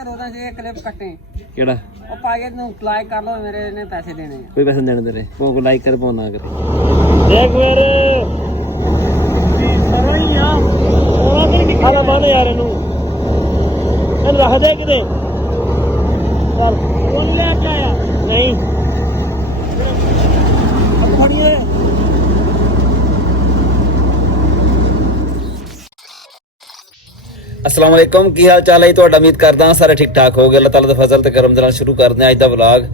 ਘਰੋਂ ਦਾ ਜੇ ਕਲਿੱਪ ਕੱਟੇ ਕਿਹੜਾ ਉਹ ਪਾਗੇ ਨੂੰ ਲਾਈਕ ਕਰ ਲਓ ਮੇਰੇ ਨੇ ਪੈਸੇ ਦੇਣੇ ਆ ਕੋਈ ਪੈਸੇ ਦੇਣੇ ਤੇਰੇ ਕੋ ਲਾਈਕ ਕਰ ਪਾਉ ਨਾ ਕਰੇ ਦੇਖ ਮੇਰੇ ਸਰੋਂ ਹੀ ਆ ਉਹ ਨਹੀਂ ਨਿਕਲਦਾ ਮਾਨੇ ਯਾਰ ਇਹਨੂੰ ਰੱਖ ਦੇ ਕਿਤੇ ਚੱਲ ਉਹ ਲੈ ਕੇ ਆਇਆ ਨਹੀਂ ਫੜੀਏ अस्सलाम वालेकुम की हाल चाल है ਤੁਹਾਡਾ ਉਮੀਦ ਕਰਦਾ ਹਾਂ ਸਾਰੇ ਠੀਕ ਠਾਕ ਹੋਗੇ ਅੱਲਾਹ ਤਾਲਾ ਦਾ ਫਜ਼ਲ ਤੇ ਕਰਮ ਦੇ ਨਾਲ ਸ਼ੁਰੂ ਕਰਦੇ ਹਾਂ ਅੱਜ ਦਾ ਵਲੌਗ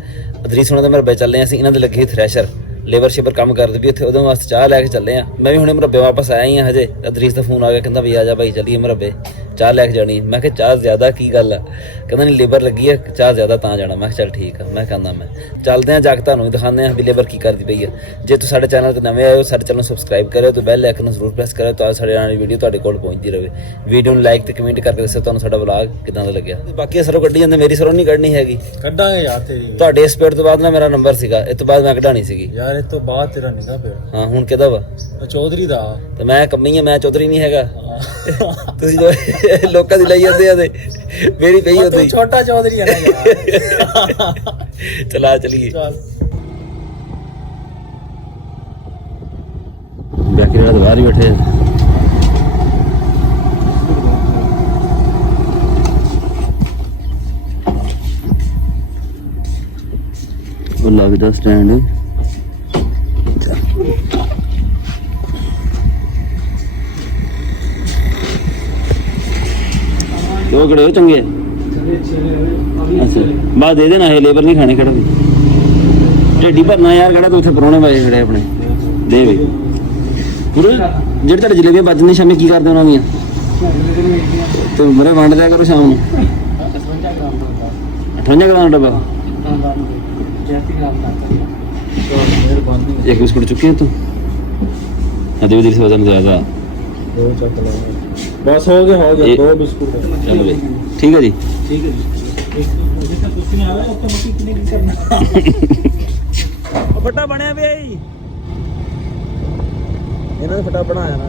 ਅਦਰੀਸ ਹੁਣਾਂ ਦੇ ਮਰਬੇ ਚੱਲੇ ਅਸੀਂ ਇਹਨਾਂ ਦੇ ਲੱਗੇ ਥ੍ਰੈਸ਼ਰ ਲੇਬਰ ਸ਼ੇਬਰ ਕੰਮ ਕਰਦੇ ਵੀ ਇੱਥੇ ਉਹਦੇ ਵਾਸਤੇ ਚਾਹ ਲੈ ਕੇ ਚੱਲੇ ਆ ਮੈਂ ਵੀ ਹੁਣੇ ਮਰਬੇ ਵਾਪਸ ਆਇਆ ਹੀ ਆ ਹਜੇ ਅਦਰੀਸ ਦਾ ਫੋਨ ਆ ਗਿਆ ਕਹਿੰਦਾ ਵੀ ਆ ਜਾ ਭਾਈ ਚੱਲੀਏ ਮਰਬੇ ਚਾਹ ਲੈ ਕੇ ਜਾਣੀ ਮੈਂ ਕਿਹਾ ਚਾਹ ਜ਼ਿਆਦਾ ਕੀ ਗੱਲ ਆ ਕਹਿੰਦਾ ਨਹੀਂ ਲੇਬਰ ਲੱਗੀ ਆ ਚਾਹ ਜ਼ਿਆਦਾ ਤਾਂ ਜਾਣਾ ਮੈਂ ਕਿਹਾ ਚੱਲ ਠੀਕ ਆ ਮੈਂ ਕਹਿੰਦਾ ਮੈਂ ਚੱਲਦੇ ਆ ਜਾ ਕੇ ਤੁਹਾਨੂੰ ਦਿਖਾਉਂਦੇ ਆ ਵੀ ਲੇਬਰ ਕੀ ਕਰਦੀ ਪਈ ਆ ਜੇ ਤੁਸੀਂ ਸਾਡੇ ਚੈਨਲ ਤੇ ਨਵੇਂ ਆਏ ਹੋ ਸਾਡੇ ਚੈਨਲ ਨੂੰ ਸਬਸਕ੍ਰਾਈਬ ਕਰਿਓ ਤੇ ਬੈਲ ਆਈਕਨ ਨੂੰ ਜ਼ਰੂਰ ਪ੍ਰੈਸ ਕਰਿਓ ਤਾਂ ਸਾਡੇ ਆਉਣ ਵਾਲੀ ਵੀਡੀਓ ਤੁਹਾਡੇ ਕੋਲ ਪਹੁੰਚਦੀ ਰਹੇ ਵੀਡੀਓ ਨੂੰ ਲਾਈਕ ਤੇ ਕਮੈਂਟ ਕਰਕੇ ਦੱਸੋ ਤੁਹਾਨੂੰ ਸਾਡਾ ਵਲੌਗ ਕਿਦਾਂ ਦਾ ਲੱਗਿਆ ਬਾਕੀ ਸਰੋਂ ਕੱਢੀ ਜਾਂਦੇ ਮੇਰੀ ਸਰੋਂ ਨਹੀਂ ਕੱਢਣੀ ਹੈਗੀ ਕੱਢਾਂਗੇ ਯਾਰ ਤੇਰੀ ਤੁਹਾਡੇ ਇਸ ਪੇੜ ਤੋਂ ਬਾਅਦ ਨਾ ਮੇਰਾ ਨੰਬਰ ਸੀਗਾ ਇਸ ਤੋਂ ਬਾਅਦ ਮੈਂ ਕਢਾਣੀ ਸੀਗੀ ਯਾਰ ਇਸ ਤੋਂ ਬਾਅਦ ਤੇਰਾ ਨਿਗਾ ਪਿਆ ਹਾਂ ਹੁਣ ਕਿਹਦਾ ਵਾ ਚੌਧਰੀ ਦਾ ਤੇ ਮੈਂ ਕੰਮੀ ਆ ਮੈਂ ਚੌਧਰੀ ਨਹੀਂ ਹੈਗਾ ਤੁਸੀਂ ਲੋਕਾਂ ਦੀ ਲਈ ਜਾਂਦੇ ਆ ਤੇ ਮੇਰੀ ਪਈ ਹੁੰਦੀ ਛੋਟਾ ਚੌਧਰੀ ਹੈ ਨਾ ਯਾਰ ਚਲਾ ਚਲੀਏ ਚੱਲ ਬਾਕੀ ਰਾਤ ਬਾਹਰ ਹੀ ਬੈਠੇ ਉਹ ਲੱਗਦਾ ਸਟੈਂਡ ਉਹ ਕਿਹੜੇ ਹੋ ਚੰਗੇ ਅੱਛਾ ਬਾਅਦ ਦੇ ਦੇਣਾ ਇਹ ਲੇਬਰ ਨਹੀਂ ਖਾਣੇ ਖੜਾ ਢੇਡੀ ਭਰਨਾ ਯਾਰ ਕਿਹੜਾ ਤੂੰ ਉੱਥੇ ਪਰੋਣੇ ਵਾਏ ਖੜੇ ਆਪਣੇ ਦੇ ਬਈ ਪੂਰੇ ਜਿਹੜੇ ਤੁਹਾਡੇ ਜਲੇਬੀਆਂ ਵੱਜਦੀਆਂ ਸ਼ਾਮੀ ਕੀ ਕਰਦੇ ਉਹਨਾਂ ਦੀਆਂ ਤੇ ਮੇਰੇ ਵੰਡ ਦਿਆ ਕਰੋ ਸ਼ਾਮ ਨੂੰ 58 ਗ੍ਰਾਮ ਡੱਬਾ एक बिस्कुट चुके हैं तो धीरे धीरे से वजन ज्यादा ਦੋ ਚੱਕ ਲਾ ਬਸ ਹੋ ਗਿਆ ਦੋ ਬਿਸਕੁਟ चलो भाई ठीक है जी ਠੀਕ ਹੈ ਜੀ ਤੁਸੀਂ ਆਵੇ ਉੱਥੇ ਮੱਕੀ ਕਿੰਨੇ ਕੀ ਕਰਨਾ ਫਟਾ ਬਣਿਆ ਪਿਆ ਜੀ ਇਹਨਾਂ ਨੇ ਫਟਾ ਬਣਾਇਆ ਨਾ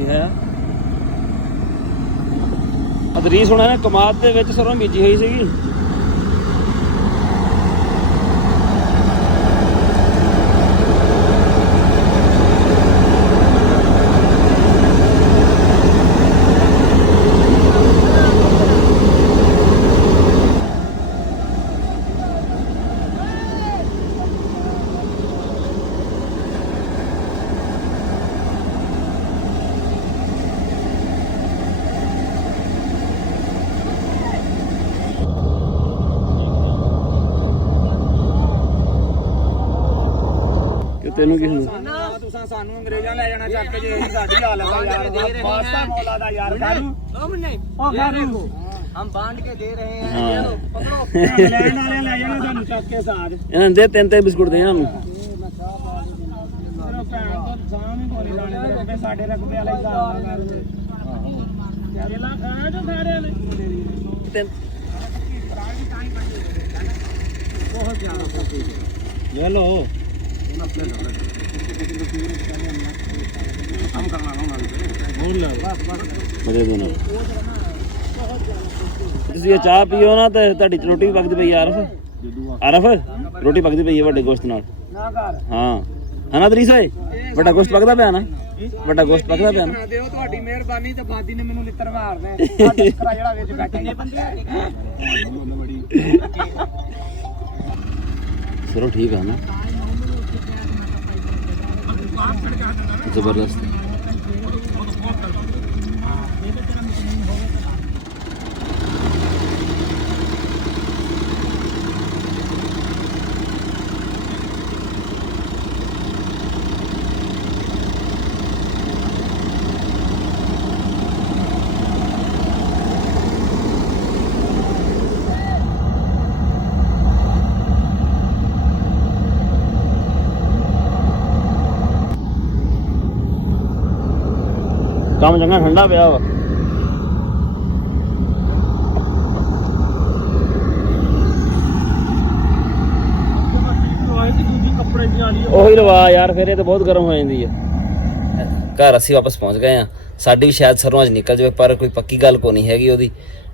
ਹੈ ਅਦਰੀਸ ਹੋਣਾ ਨੇ ਕਮਾਦ ਦੇ ਵਿੱਚ ਸਰੋਂ ਬੀਜੀ ਹੋਈ ਸੀਗੀ ਤੈਨੂੰ ਕੀ ਹੁੰਦਾ ਤੁਸੀਂ ਸਾਨੂੰ ਅੰਗਰੇਜ਼ਾਂ ਲੈ ਜਾਣਾ ਚੱਕ ਕੇ ਜੇ ਇਹੀ ਸਾਡੀ ਹਾਲਤ ਆ ਯਾਰ ਵਾਸਤਾ ਮੌਲਾ ਦਾ ਯਾਰ ਕਾਰੂ ਉਹ ਕਾਰੂ हम बांध के दे रहे हैं हाँ। चलो पकड़ो ਲੈਣ ਵਾਲੇ ਲੈ ਜਾਣਾ ਸਾਨੂੰ ਚੱਕ ਕੇ ਸਾਥ ਇਹਨਾਂ ਦੇ ਤਿੰਨ ਬਿਸਕੁਟ ਦੇ ਇਹਨਾਂ ਨੂੰ ਚਲੋ ਭੈਣ ਤੋਂ ਸਾਹ ਵੀ ਕੋਲੇ ਲਾਣੇ ਦੇ ਰਕਬੇ ਸਾਡੇ ਰਕਬੇ ਵਾਲੇ ਹਿਸਾਬ ਨਾਲ ਕੇਲਾ ਖਾਇਆ ਜੋ ਸਾਰਿਆਂ ਨੇ ਤਿੰਨ ਬਹੁਤ ਜ਼ਿਆਦਾ ਇਹ ਲੋ ਕੰਮ ਕਰਨਾ ਨਾ ਹੋਰ ਲੈ ਮਜ਼ੇ ਦੇ ਨਾਲ ਤੁਸੀਂ ਇਹ ਚਾਹ ਪੀਓ ਨਾ ਤੇ ਤੁਹਾਡੀ ਰੋਟੀ ਵੀ ਪੱਕਦੀ ਪਈ ਆਰਫ ਰੋਟੀ ਪੱਕਦੀ ਪਈ ਹੈ ਵੱਡੇ ਗੋਸ਼ਤ ਨਾਲ ਨਾ ਕਰ ਹਾਂ ਹਨਾ ਦਰੀਸ ਓਏ ਵੱਡਾ ਗੋਸ਼ਤ ਪੱਕਦਾ ਪਿਆ ਨਾ ਵੱਡਾ ਗੋਸ਼ਤ ਪੱਕਦਾ ਪਿਆ ਨਾ ਦਿਓ ਤੁਹਾਡੀ ਮਿਹਰਬਾਨੀ ਤੇ ਬਾਦੀ ਨੇ ਮੈਨੂੰ ਲਿੱਤਰ ਮਾਰਦੇ ਆ ਟੱਕਰਾ ਜਿਹੜਾ ਵਿੱਚ ਬੈਠੇ ਨੇ ਬੰਦੇ ਚਲੋ ਠੀਕ ਆ ਨਾ ਜ਼ਬਰਦਸਤ ਕੰਮ ਚੰਗਾ ਠੰਡਾ ਪਿਆ ਵਾ। ਉਹੀ ਲਵਾ ਯਾਰ, ਫਿਰ ਇਹ ਤਾਂ ਬਹੁਤ ਗਰਮ ਹੋ ਜਾਂਦੀ ਆ। ਘਰ ਅਸੀਂ ਵਾਪਸ ਪਹੁੰਚ ਗਏ ਆ। ਸਾਡੀ ਵੀ ਸ਼ਾਇਦ ਸਰੋਂ ਅੱਜ ਨਿਕਲ ਜਾਵੇ, ਪਰ ਕੋਈ ਪੱਕੀ ਗੱਲ ਕੋ ਨਹੀਂ ਹੈਗੀ ਉਹਦੀ।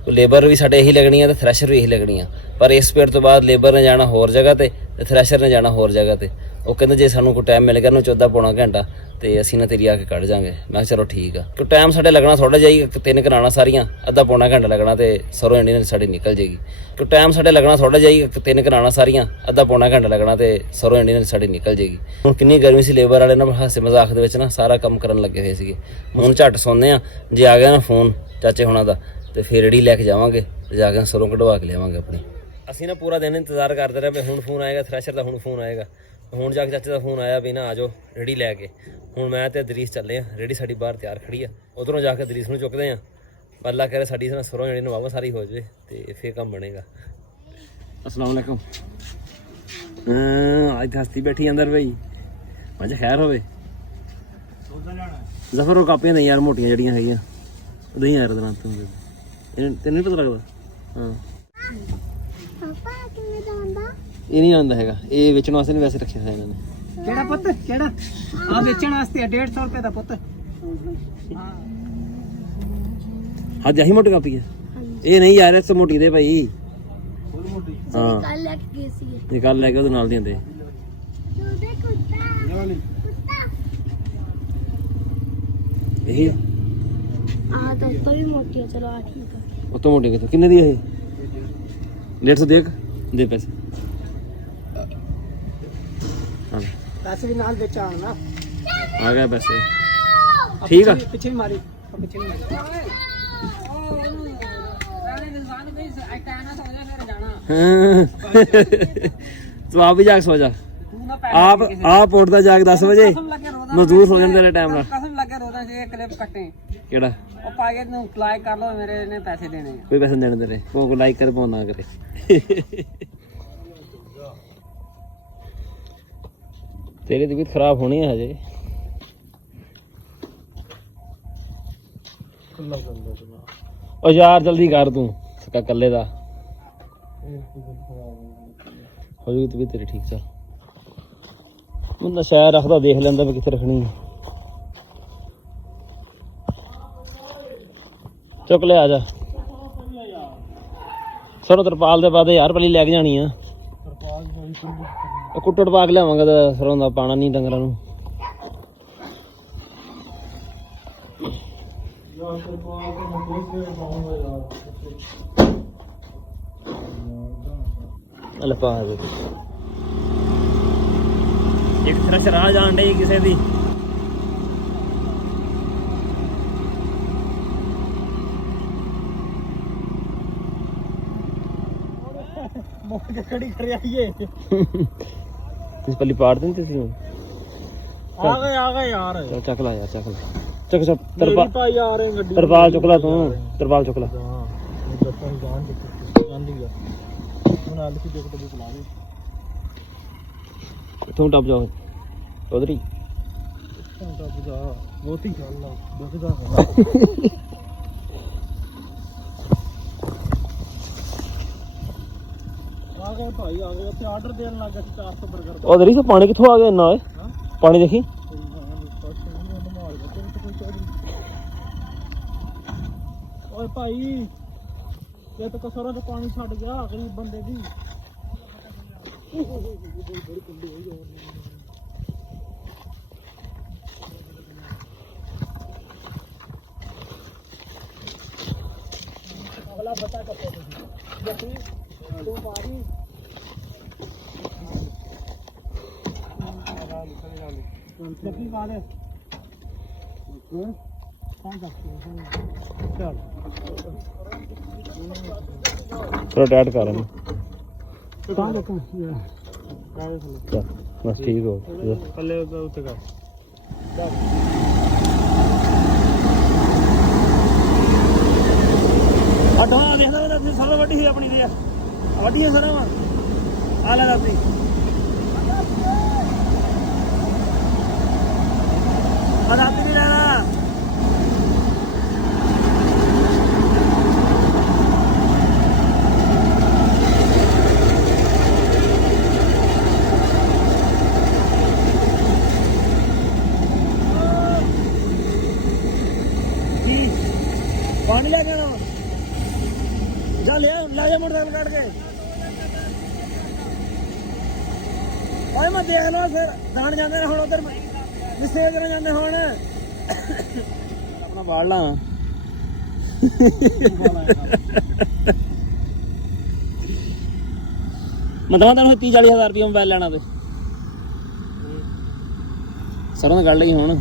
ਲੇਬਰ ਵੀ ਸਾਡੇ ਇਹੀ ਲੱਗਣੀ ਆ ਤੇ ਥ੍ਰੈਸ਼ਰ ਵੀ ਇਹੀ ਲੱਗਣੀ ਆ, ਪਰ ਇਸ ਸਪੀਡ ਤੋਂ ਬਾਅਦ ਲੇਬਰ ਨੇ ਜਾਣਾ ਹੋਰ ਜਗ੍ਹਾ ਤੇ ਥ੍ਰੈਸ਼ਰ ਨੇ ਜਾਣਾ ਹੋਰ ਜਗ੍ਹਾ ਤੇ। ਉਹ ਕਹਿੰਦੇ ਜੇ ਸਾਨੂੰ ਕੋਈ ਟਾਈਮ ਮਿਲ ਗਿਆ ਨੂੰ 14 ਪੌਣਾ ਘੰਟਾ ਤੇ ਅਸੀਂ ਨਾ ਤੇਰੀ ਆ ਕੇ ਕੱਢ ਜਾਾਂਗੇ। ਮੈਂ ਕਿਹਾ ਚਲੋ ਠੀਕ ਆ, ਕਿ ਟਾਈਮ ਸਾਡੇ ਲੱਗਣਾ ਥੋੜਾ ਜਾਈ 3 ਕਰਾਣਾ ਸਾਰੀਆਂ, ਅੱਧਾ ਪੌਣਾ ਘੰਟਾ ਲੱਗਣਾ ਤੇ ਸਰੋਂ ਇੰਡੀਅਨ ਸਾਡੀ ਨਿਕਲ ਜੇਗੀ। ਕਿ ਟਾਈਮ ਸਾਡੇ ਲੱਗਣਾ ਥੋੜਾ ਜਾਈ 3 ਕਰਾਣਾ ਸਾਰੀਆਂ, ਅੱਧਾ ਪੌਣਾ ਘੰਟਾ ਲੱਗਣਾ ਤੇ ਸਰੋਂ ਇੰਡੀਅਨ ਸਾਡੀ ਨਿਕਲ ਜੇਗੀ। ਹੁਣ ਕਿੰਨੀ ਗਰਮੀ ਸੀ, ਲੇਬਰ ਵਾਲੇ ਨਾ ਹਾਸੇ ਮਜ਼ਾਕ ਦੇ ਵਿੱਚ ਨਾ ਸਾਰਾ ਕੰਮ ਕਰਨ ਲੱਗੇ ਹੋਏ ਸੀਗੇ। ਹੁਣ ਝੱਟ ਸੌਂਦੇ ਆ, ਜੇ ਆ ਗਿਆ ਨਾ ਫੋਨ ਚਾਚੇ ਹੁਣਾਂ ਦਾ ਤੇ ਫਿਰ ਰੇੜੀ ਲੈ ਕੇ ਜਾਵਾਂਗੇ, ਜਾ ਕੇ ਸਰੋਂ ਕਢਵਾ ਕੇ ਲਿਆਵਾਂਗੇ ਆਪਣੀ। ਅਸੀਂ ਨਾ ਪੂਰਾ ਦਿਨ ਇੰਤਜ਼ਾਰ ਕਰਦੇ ਰਹੇ ਵੀ ਹੁਣ ਫੋਨ ਆਏਗਾ ਥ੍ਰੈਸ਼ਰ ਦਾ, ਹੁਣ ਫੋਨ ਆਏਗਾ। ਹੁਣ ਜਾ ਕੇ ਚਾਚੇ ਦਾ ਫੋਨ ਆਇਆ ਵੀ ਨਾ ਆ ਜਾਓ ਰੇੜੀ ਲੈ ਕੇ। ਹੁਣ ਮੈਂ ਤੇ ਦਰੀਸ ਚੱਲੇ ਆ, ਰੇੜੀ ਸਾਡੀ ਬਾਹਰ ਤਿਆਰ ਖੜੀ ਆ, ਉਧਰੋਂ ਜਾ ਕੇ ਦਰੀਸ ਨੂੰ ਚੁੱਕਦੇ ਆ। ਅੱਲਾ ਕਰੇ ਸਾਡੀ ਨਾ ਸਰੋਂ ਜਿਹੜੀ ਨੂੰ ਵਾਵਾ ਸਾਰੀ ਹੋ ਜਾਵੇ ਤੇ ਫੇਰ ਕੰਮ ਬਣੇਗਾ। अस्सलाम वालेकुम। ਅੱਜ ਹਸਤੀ ਬੈਠੀ ਅੰਦਰ ਬਈ, ਅੱਜ ਖੈਰ ਹੋਵੇ। ਜ਼ਫਰ ਉਹ ਕਾਪੀਆਂ ਨਹੀਂ ਯਾਰ ਮੋਟੀਆਂ ਜਿਹੜੀਆਂ ਹੈਗੀਆਂ ਉਦੋਂ ਹੀ ਯਾਰ ਦਿਨਾਂ ਤੋਂ ਤੈਨੂੰ ਨਹੀਂ ਪਤਾ ਲੱਗਦਾ। ਹਾਂ ਇਹ ਨਹੀਂ ਆਉਂਦਾ ਹੈਗਾ, ਇਹ ਵੇਚਣ ਵਾਸਤੇ ਨਹੀਂ ਵੈਸੇ ਰੱਖਿਆ ਹੋਇਆ ਇਹਨਾਂ ਨੇ। ਕਿਹੜਾ ਪੁੱਤ ਕਿਹੜਾ ਆ ਵੇਚਣ ਵਾਸਤੇ 150 ਰੁਪਏ ਦਾ ਪੁੱਤ। ਅੱਜ ਆਹੀ ਮੋਟੀ ਕਾਪੀ ਹੈ ਇਹ ਨਹੀਂ ਯਾਰ, ਇਸ ਮੋਟੀ ਦੇ ਭਾਈ। ਹਾਂ ਕੱਲ ਲੈ ਕੇ ਗਏ ਸੀ ਇਹ ਕੱਲ ਲੈ ਕੇ ਉਹਦੇ ਨਾਲ ਦੀਆਂ ਦੇ ਇਹੀ ਆ ਤਾਂ ਤੋਂ ਵੀ ਮੋਟੀ ਹੈ। ਚਲੋ ਆ ਠੀਕ ਹੈ। ਉਹ ਤੋਂ ਮੋਟੀ ਕਿੱਥੋਂ, ਕਿੰਨੇ ਦੀ ਇਹ 150 ਦੇਖ ਦੇ ਪੈਸੇ। ਹਾਂ ਪੈਸੇ ਵੀ ਨਾਲ ਵਿੱਚ ਆਣ ਨਾ ਆ ਗਏ ਪੈਸੇ, ਠੀਕ ਆ। ਪਿੱਛੇ ਵੀ ਮਾਰੀ, ਪਿੱਛੇ ਵੀ ਮਾਰੀ। ਤੂੰ ਆਪ ਵੀ ਜਾ ਕੇ ਸੋ ਜਾ, ਆਪ ਉੱਠਦਾ ਜਾ ਕੇ 10 ਵਜੇ, ਮਜ਼ਦੂਰ ਸੋ ਜਾਂਦੇ ਨੇ ਟਾਈਮ ਨਾਲ। ਕਸਮ ਲੱਗੇ ਰੋਦਾ ਜੇ ਕਲਿੱਪ ਕੱਟੇ ਕਿਹੜਾ ਉਹ ਪਾਗੇ ਨੂੰ ਲਾਈਕ ਕਰ ਲਓ, ਮੇਰੇ ਨੇ ਪੈਸੇ ਦੇਣੇ ਆ। ਕੋਈ ਪੈਸੇ ਦੇਣੇ ਤੇਰੇ ਕੋ ਲਾਈਕ ਕਰ ਪੋ ਨਾ ਕਰੇ। ਤੇਰੀ ਤਬੀਅਤ ਖਰਾਬ ਹੋਣੀ ਹੈ ਹਜੇ। ਉਹ ਯਾਰ ਜਲਦੀ ਕਰ ਤੂੰ, ਸਕਾ ਕੱਲੇ ਦਾ ਹੋ ਜੂ ਤਬੀਅਤ ਤੇਰੀ ਠੀਕ। ਚੱਲ ਬੰਦਾ ਸ਼ਾਇਰ ਰੱਖਦਾ ਦੇਖ ਲੈਂਦਾ ਵੀ ਕਿੱਥੇ ਰੱਖਣੀ ਹੈ। ਚੁੱਕ ਲੈ ਆ ਜਾ। ਸਰੋਂ ਤਰਪਾਲ ਦੇ ਬਾਅਦ ਯਾਰ ਪਹਿਲੀ ਲੈ ਕੇ ਜਾਣੀ ਆ। ਕੁੱਟੜ ਪਾ ਕੇ ਲਿਆਵਾਂਗਾ ਤਾਂ ਸਰੋਂ ਦਾ ਪਾਣਾ ਨਹੀਂ ਡੰਗਰਾਂ ਨੂੰ। ਅਲ ਪਾ ਦੇ ਇੱਕ ਥ੍ਰੈਸ਼ਰ ਆ ਜਾਣ ਡੇ ਕਿਸੇ ਦੀ। ਮੋੜ ਕੇ ਖੜੀ ਕਰ ਆਈਏ ਇਸ ਪੱਲੀ ਪਾੜ ਦਿੰਦੇ ਸੀ। ਆ ਗਏ ਯਾਰ। ਚੱਲ ਚੱਕ ਲਾ ਯਾਰ, ਚੱਕ ਲਾ, ਚੱਕ ਚੱਕ ਮੇਰੀ ਭਾਈ ਆ ਰਹੇ ਗੱਡੀ। ਤਰਪਾਲ ਚੁੱਕ ਲਾ ਤੂੰ, ਤਰਪਾਲ ਚੁੱਕ ਲਾ। ਕਿੱਥੋਂ ਟੱਪ ਜਾਓ ਚੌਧਰੀ। ਬਹੁਤ ਹੀ ਚੱਲਦਾ ਆ ਗਏ ਭਾਈ, ਆ ਗਏ। ਉੱਥੇ ਆਰਡਰ ਦੇਣ ਲੱਗਾ ਸੀ 400 버ਗਰ ਦਾ। ਉਧਰ ਹੀ ਪਾਣੀ ਕਿੱਥੋਂ ਆ ਗਿਆ ਇੰਨਾ ਓਏ? ਪਾਣੀ ਦੇਖੀ। ਓਏ ਭਾਈ ਇਹ ਤਾਂ ਕਸਰਾਂ ਦਾ ਪਾਣੀ ਛੱਡ ਗਿਆ ਗਰੀਬ ਬੰਦੇ ਦੀ। ਅਗਲਾ ਬਤਾ ਕੱਪੋ ਜੱਤੀ ਤੂੰ ਮਾਰੀ ਜੱਤੀ ਮਾਰੇ ਚੱਲ ਥੋੜਾ ਟਾਈਟ ਕਰ ਇਹਨੂੰ। ਤਾਂ ਦੇਖੋ ਚੱਲ ਬਸ ਠੀਕ ਹੋ ਗਿਆ। ਪੱਲੇ ਉੱਤੇ ਕਰ ਅਡਵਾ ਦੇਖਦਾ ਨਾ ਤੇ ਸਾਰਾ ਵੱਡੀ ਹੋਈ ਆਪਣੀ ਤੇ ਵੱਡੀਆਂ ਸਾਰਾ ਵਾ ਆ ਲੈ ਦਾਤੀ। ਆ ਦਾਤੀ ਵੀ ਲੈਣਾ ਲੈ ਜਾ ਮੋਟਰਸਾਈਕਲ ਕੱਢ ਕੇ ਓਏ ਮੈਂ ਦੇਖ ਲਵਾਂ ਫਿਰ ਦਾਣ ਜਾਂਦੇ ਨੇ ਹੁਣ ਉਧਰ ਮਿੱਸੇ ਕਰਨ ਜਾਂਦੇ ਹੁਣ ਆਪਣਾ ਵਾੜ ਲਾ ਮੈਂ ਦਵਾਂ ਤੈਨੂੰ 30-40 ਹਜ਼ਾਰ ਰੁਪਏ ਮੋਬਾਈਲ ਲੈਣਾ ਤੇ ਸਰੋਂ ਦਾ ਕੱਢ ਲਈ ਹੁਣ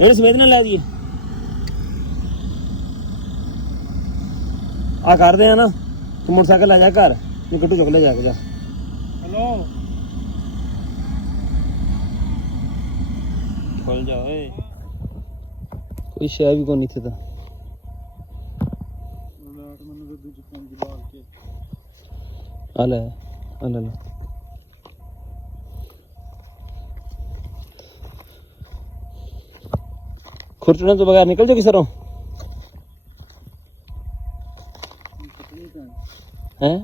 ਇਹ ਸਵੇਦ ਨਾਲ ਲੈ ਜੀਏ ਆ ਕਰਦੇ ਆ ਨਾ ਤੂੰ ਮੋਟਰਸਾਈਕਲ ਲੈ ਜਾ ਘਰ ਨਹੀਂ ਗੱਟੂ ਚੁੱਕ ਲੈ ਜਾ ਕੇ ਜਾ ਹੈਲੋ ਖੁੱਲ ਜਾ ਓਏ ਕੋਈ ਸ਼ੈ ਵੀ ਕੋਈ ਨਹੀਂ ਇੱਥੇ ਤਾਂ ਮੈਨੂੰ ਗੱਦੂ ਚ ਪੰਜ ਬਾਲ ਕੇ ਆ ਲੈ खुरचने तो बगैर निकल जाओगी सरों हैं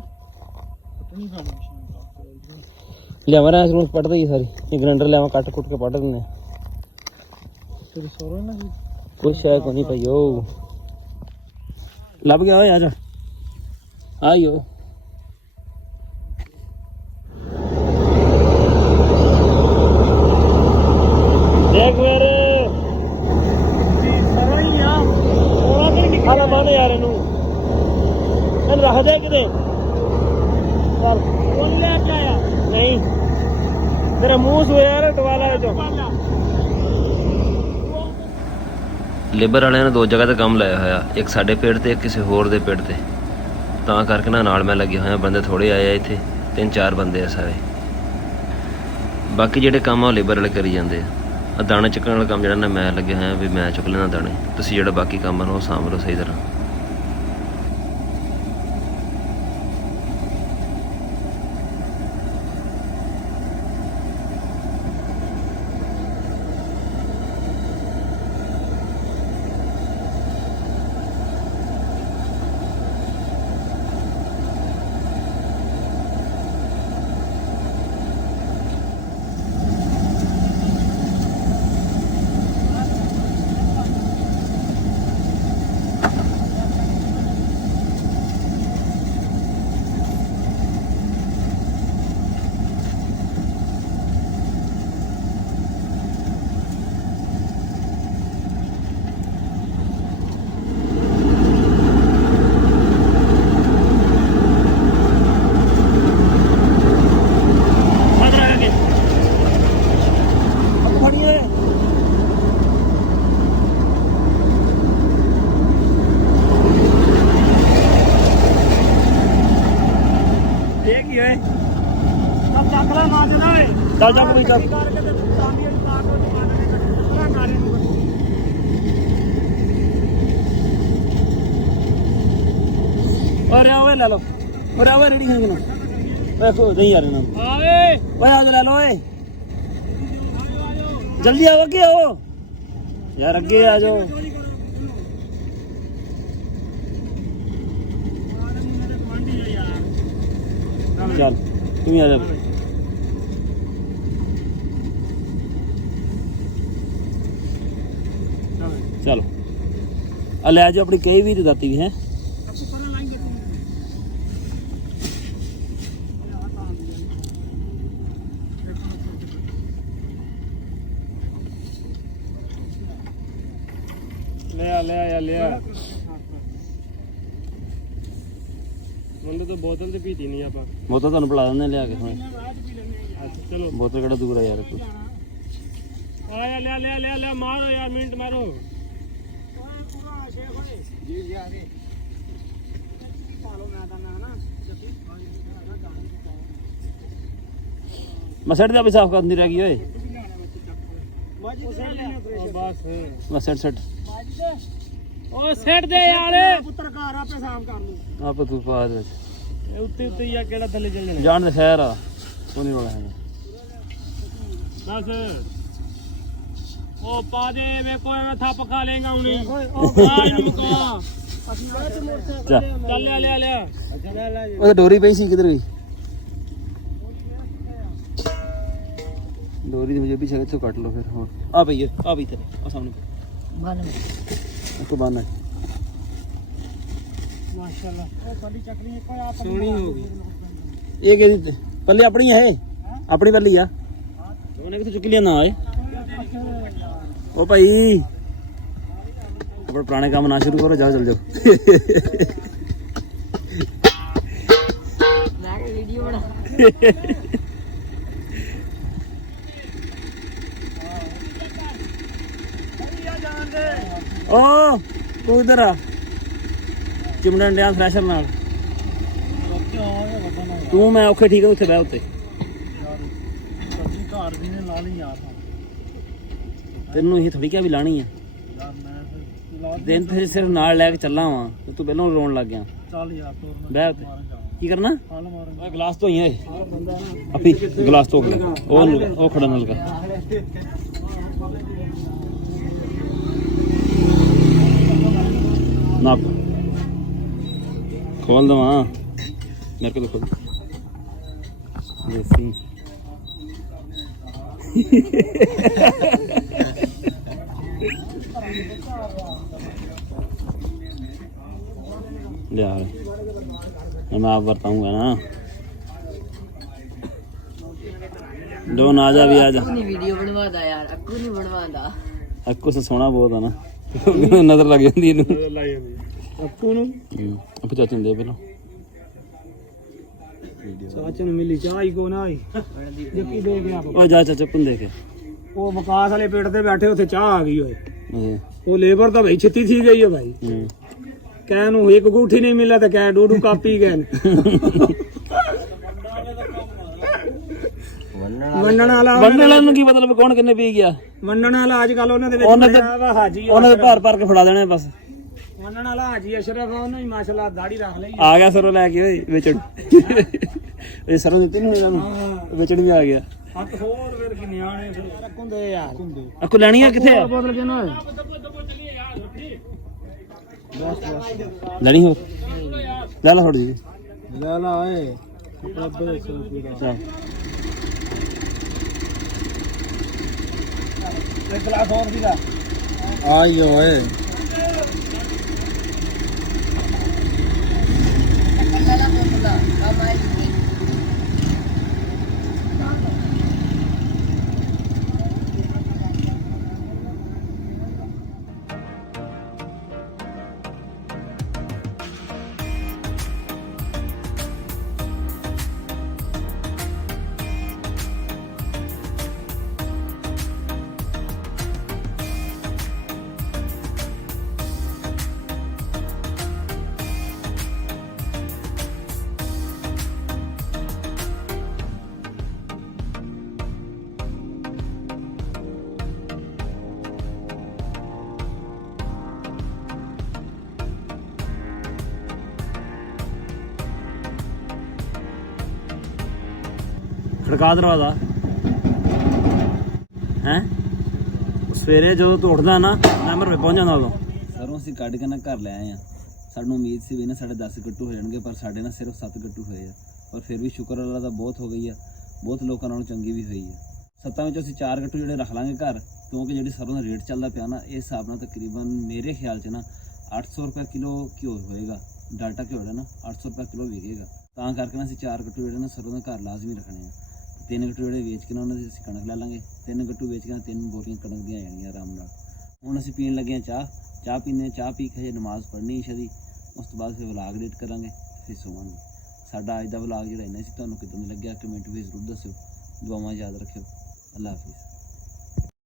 ले हमारे यहाँ रूम पट दी सारी ये ग्राइंडर ले काट कुट के पट देने तेरे सोरो ना कोई शायद को नहीं पाइयो लब गया हो यार आइयो देख मेरे ਆਲਾ ਮਾਨੇ ਯਾਰ ਇਹਨੂੰ ਰੱਖ ਦੇ ਕਿਤੇ ਚੱਲ ਉਹ ਲੈ ਕੇ ਆਇਆ ਨਹੀਂ ਤੇਰਾ ਮੂੰਹ ਸੋਇਆ ਯਾਰ ਟਵਾਲਾ ਵਿੱਚੋਂ ਲੇਬਰ ਵਾਲਿਆਂ ਨੇ ਦੋ ਜਗ੍ਹਾ ਤੇ ਕੰਮ ਲਾਇਆ ਹੋਇਆ, ਇੱਕ ਸਾਡੇ ਪਿੰਡ ਤੇ ਇੱਕ ਕਿਸੇ ਹੋਰ ਦੇ ਪਿੰਡ ਤੇ, ਤਾਂ ਕਰਕੇ ਨਾਲ ਮੈਂ ਲੱਗਿਆ ਹੋਇਆ। ਬੰਦੇ ਥੋੜੇ ਆਏ ਆ ਇੱਥੇ, 3-4 ਬੰਦੇ ਆ ਸਾਰੇ, ਬਾਕੀ ਜਿਹੜੇ ਕੰਮ ਆ ਉਹ ਲੇਬਰ ਵਾਲੇ ਕਰੀ ਜਾਂਦੇ ਆ। ਦਾਣੇ ਚੱਕਣ ਵਾਲਾ ਕੰਮ ਜਿਹੜਾ ਨਾ ਮੈਂ ਲੱਗਿਆ ਹੋਇਆ ਵੀ ਮੈਂ ਚੁੱਕ ਲੈਣਾ ਦਾਣੇ, ਤੁਸੀਂ ਜਿਹੜਾ ਬਾਕੀ ਕੰਮ ਆ ਉਹ ਸਾਂਭ ਲਓ ਸਹੀ ਤਰ੍ਹਾਂ। ਚੱਲ ਜਾ ਕੋਈ ਚੱਲ ਓਏ ਓਏ ਲੈ ਲਓ ਓਏ ਰੇੜੀ ਖਾਂਗੇ ਨਾ ਓਏ ਕੋ ਨਹੀਂ ਯਾਰ ਨਾ ਆਏ ਓਏ ਆ ਲੈ ਲਓ ਓਏ ਜਲਦੀ ਆਓ ਅੱਗੇ ਆਓ ਯਾਰ ਅੱਗੇ ਆ ਜਾਓ ਚੱਲ ਤੂੰ ਆ ਜਾ चलो ले आज अपनी कई भी दाती भी है ले मुंडे तो बोतल तो पीती नहीं आप बोतल तुहानू पिला देने लिया के चलो बोतल केड़ा दूर है यार आया ले मारो यार मिनट मारो मैं सेट भी साफ करनी रह गई ओए बस सेट ओ सेट दे यार पुत्र घर आपे साफ कर लूं आप तू पा दे उत्ते उत्ते या केड़ा थले चल जाने जान दे खैर आ कोनी वाला है बस ओ पा दे वे कोई में था पका लेगा उन्हें ओ भाई नुका चल ले ओ डोरी पई सी किधर गई डोरी मुझे भी शायद तो काट लो फिर और आ भई आ भी तेरे आ सामने बांध में इसको बांधना है ਮਾਸ਼ਾਅੱਲਾ ਉਹ ਕੱਲੀ ਚੱਕਰੀ ਇੱਕੋ ਆ ਸੋਹਣੀ ਹੋ ਗਈ। ਇਹ ਕਿਹਦੀ ਪੱਲੇ ਆਪਣੀ ਹੈ ਇਹ? ਆਪਣੀ ਪੱਲੀ ਆ ਉਹਨੇ ਕਿੱਥੇ ਚੁੱਕ ਲਿਆ ਨਾ ਏ ਉਹ ਭਾਈ ਆਪਣੇ ਪੁਰਾਣੇ ਕੰਮ ਨਾ ਸ਼ੁਰੂ ਕਰੋ, ਜਾਓ ਚਲ ਜਾਓ। ਮੈਂ ਵੀਡੀਓ ਬਣਾ ਓ ਤੂੰ ਇਧਰ ਆ ਚਿਮੜਨ ਡਿਆ ਫਰੈਸ਼ਰ ਨਾਲ। ਤੂੰ ਮੈਂ ਔਖੇ ਠੀਕ ਆ, ਉੱਥੇ ਬਹਿ ਉੱਤੇ। ਸਬਜ਼ੀ ਘਰ ਦੀ ਨੇ ਲਾ ਲਈ ਯਾਰ ਤੈਨੂੰ ਇਹ ਥੋੜੀ ਕਿਹਾ ਵੀ ਲਾਣੀ ਆ, ਯਾਰ ਮੈਂ ਫਿਰ ਲਾ ਦਿਨ ਤੇ ਸਿਰਫ ਨਾਲ ਲੈ ਕੇ ਚੱਲਾਂ ਵਾਂ ਤੇ ਤੂੰ ਪਹਿਲਾਂ ਰੋਣ ਲੱਗ ਗਿਆ। ਚੱਲ ਯਾਰ ਤੋਰ ਬਹਿ ਉੱਤੇ ਕੀ ਕਰਨਾ? ਹਾਲ ਮਾਰਨ ਗਲਾਸ ਤੋਂ ਹੀ ਹੈ ਆਪੀ ਗਲਾਸ ਤੋਂ ਉਹ ਖੜਾ ਨਾਲ ਕਰ ਨਾ ਖੋਲ ਦਵਾ ਮੇਰੇ ਕੋਲ ਖੋਲ ਦੇਸੀ यार मैं आप बताऊंगा ना डोन आजा भी आजा ਵੀਡੀਓ ਬਣਵਾਦਾ ਯਾਰ ਅੱਕੂ ਨਹੀਂ ਬਣਵਾਦਾ अक्कू से सोना बहुत है ना नजर लग जाती है ਲੱਗ ਜਾਂਦੀ ਅੱਕੂ ਨੂੰ अब चाची दे पहला ਚਾਚੇ ਨੂੰ ਮਿਲੀ ਚਾਹ ਹੀ ਕੋ ਨਾ ਆਈ ਜੱਕੀ ਦੇ ਗਿਆ ओ जा चाचा पुन देखे ਉਹ ਵਿਕਾਸ ਵਾਲੇ ਪੇਟ ਤੇ ਬੈਠੇ ਉੱਥੇ ਚਾਹ ਆ ਗਈ ਓਏ ਉਹ ਲੇਬਰ ਤਾਂ ਭਾਈ ਛਿੱਤੀ ਥੀ ਗਈ ਹੈ ਭਾਈ ਕਹਿ ਨੂੰ ਇੱਕ ਗੂਠੀ ਨਹੀਂ ਮਿਲਿਆ ਤੇ ਕਹਿ ਡੂਡੂ ਕਾਪੀ ਗਏ ਨੇ ਮੰਨਣ ਵਾਲਾ ਨੂੰ ਕੀ ਮਤਲਬ ਕੌਣ ਕਿੰਨੇ ਪੀ ਗਿਆ ਮੰਨਣ ਵਾਲਾ ਅੱਜ ਕੱਲ ਉਹਨਾਂ ਦੇ ਵਿੱਚ ਉਹਨੇ ਤੇ- ਬਣਿਆ ਵਾ ਹਾਜੀ ਉਹਨੇ ਤੇ ਭਰ ਕੇ ਫੜਾ ਦੇਣੇ ਬਸ ਮੰਨਣ ਵਾਲਾ ਹਾਜੀ ਅਸ਼ਰਫ ਆ, ਉਹਨੂੰ ਹੀ ਮਾਸ਼ਾਅੱਲਾ ਦਾੜੀ ਰੱਖ ਲਈ ਆ ਗਿਆ ਸਰੋਂ ਲੈ ਕੇ ਓਏ ਵੇਚਣ ਇਹ ਸਰੋਂ ਦਿੱਤੇ ਨੂੰ ਇਹਨਾਂ ਨੂੰ ਵੇਚਣ ਵੀ ਆ ਗਿਆ ਹੱਥ ਹੋਰ ਫਿਰ ਕਿ ਨਿਆਣੇ ਰੱਖੁੰਦੇ ਯਾਰ ਅੱਕੂ ਲੈਣੀ ਆ ਕਿੱਥੇ ਆ ਬੋਤਲ ਕਿਨੂੰ ਲੈਣੀ ਹੋ ਲੈ ਲਾ ਥੋੜੀ ਜੀ ਲੈ ਲਾ ਓਏ ਰੱਬੇ ਚੱਲ ਇੱਕ ਗਲਾਸ ਹੋਰ ਸੀਗਾ ਆਈ ਓਏ ਖੜਕਾ ਦਰਵਾਜ਼ਾ ਹੈ ਸਵੇਰੇ ਜਦੋਂ ਤੂੰ ਉੱਠਦਾ ਨਾ ਮੈਂ ਮਰ ਪਹੁੰਚ ਜਾਂਦਾ ਉਦੋਂ ਸਰੋਂ ਅਸੀਂ ਕੱਢ ਕੇ ਨਾ ਘਰ ਲੈ ਆਏ ਆ ਸਾਨੂੰ ਉਮੀਦ ਸੀ ਵੀ ਨਾ ਸਾਡੇ 10 ਗੱਟੂ ਹੋ ਜਾਣਗੇ ਪਰ ਸਾਡੇ ਨਾਲ ਸਿਰਫ 7 ਗੱਟੂ ਹੋਏ ਆ ਪਰ ਫਿਰ ਵੀ ਸ਼ੁਕਰ ਅੱਲਾ ਦਾ ਬਹੁਤ ਹੋ ਗਈ ਆ ਬਹੁਤ ਲੋਕਾਂ ਨਾਲੋਂ ਚੰਗੀ ਵੀ ਹੋਈ ਆ 7 ਵਿੱਚੋਂ ਅਸੀਂ 4 ਗੱਟੂ ਜਿਹੜੇ ਰੱਖ ਲਾਂਗੇ ਘਰ ਕਿਉਂਕਿ ਜਿਹੜੀ ਸਰੋਂ ਦਾ ਰੇਟ ਚੱਲਦਾ ਪਿਆ ਨਾ ਇਹ ਹਿਸਾਬ ਨਾਲ ਤਕਰੀਬਨ ਮੇਰੇ ਖਿਆਲ 'ਚ ਨਾ 800 ਰੁਪਏ ਕਿਲੋ ਘਿਓ ਹੋਏਗਾ ਡਾਲਟਾ ਘਿਓ ਨਾ 800 ਰੁਪਏ ਕਿਲੋ ਵਿਕੇਗਾ ਤਾਂ ਕਰਕੇ ਨਾ ਅਸੀਂ 4 ਗੱਟੂ ਜਿਹੜੇ ਨਾ ਸਰੋਂ ਦਾ ਘਰ ਲਾਜ਼ਮੀ ਰੱਖਣੇ ਆ 3 ਗੱਟੂ ਜਿਹੜੇ ਵੇਚ ਕੇ ਨਾ ਉਹਨਾਂ ਦੀ ਅਸੀਂ ਕਣਕ ਲੈ ਲਾਂਗੇ 3 ਗੱਟੂ ਵੇਚ ਕੇ 3 ਬੋਰੀਆਂ ਕਣਕ ਦੀਆਂ ਆ ਜਾਣਗੀਆਂ ਆਰਾਮ ਨਾਲ ਹੁਣ ਅਸੀਂ ਪੀਣ ਲੱਗੇ ਆ ਚਾਹ ਪੀਣੇ ਚਾਹ ਪੀ ਕੇ ਨਮਾਜ਼ ਪੜ੍ਹਨੀ ਇਸ਼ਾ ਦੀ ਉਸ ਤੋਂ ਬਾਅਦ ਫਿਰ ਵਲਾਗ ਐਡਿਟ ਕਰਾਂਗੇ ਫਿਰ ਸੋਵਾਂਗੇ ਸਾਡਾ ਅੱਜ ਦਾ ਵਲਾਗ ਜਿਹੜਾ ਇੰਨਾ ਸੀ ਤੁਹਾਨੂੰ ਕਿਦਾਂ ਲੱਗਿਆ ਕਮੈਂਟ ਵਿੱਚ ਜ਼ਰੂਰ ਦੱਸਿਓ ਦੁਆਵਾਂ ਯਾਦ ਰੱਖਿਓ ਅੱਲਾ ਹਾਫਿਜ਼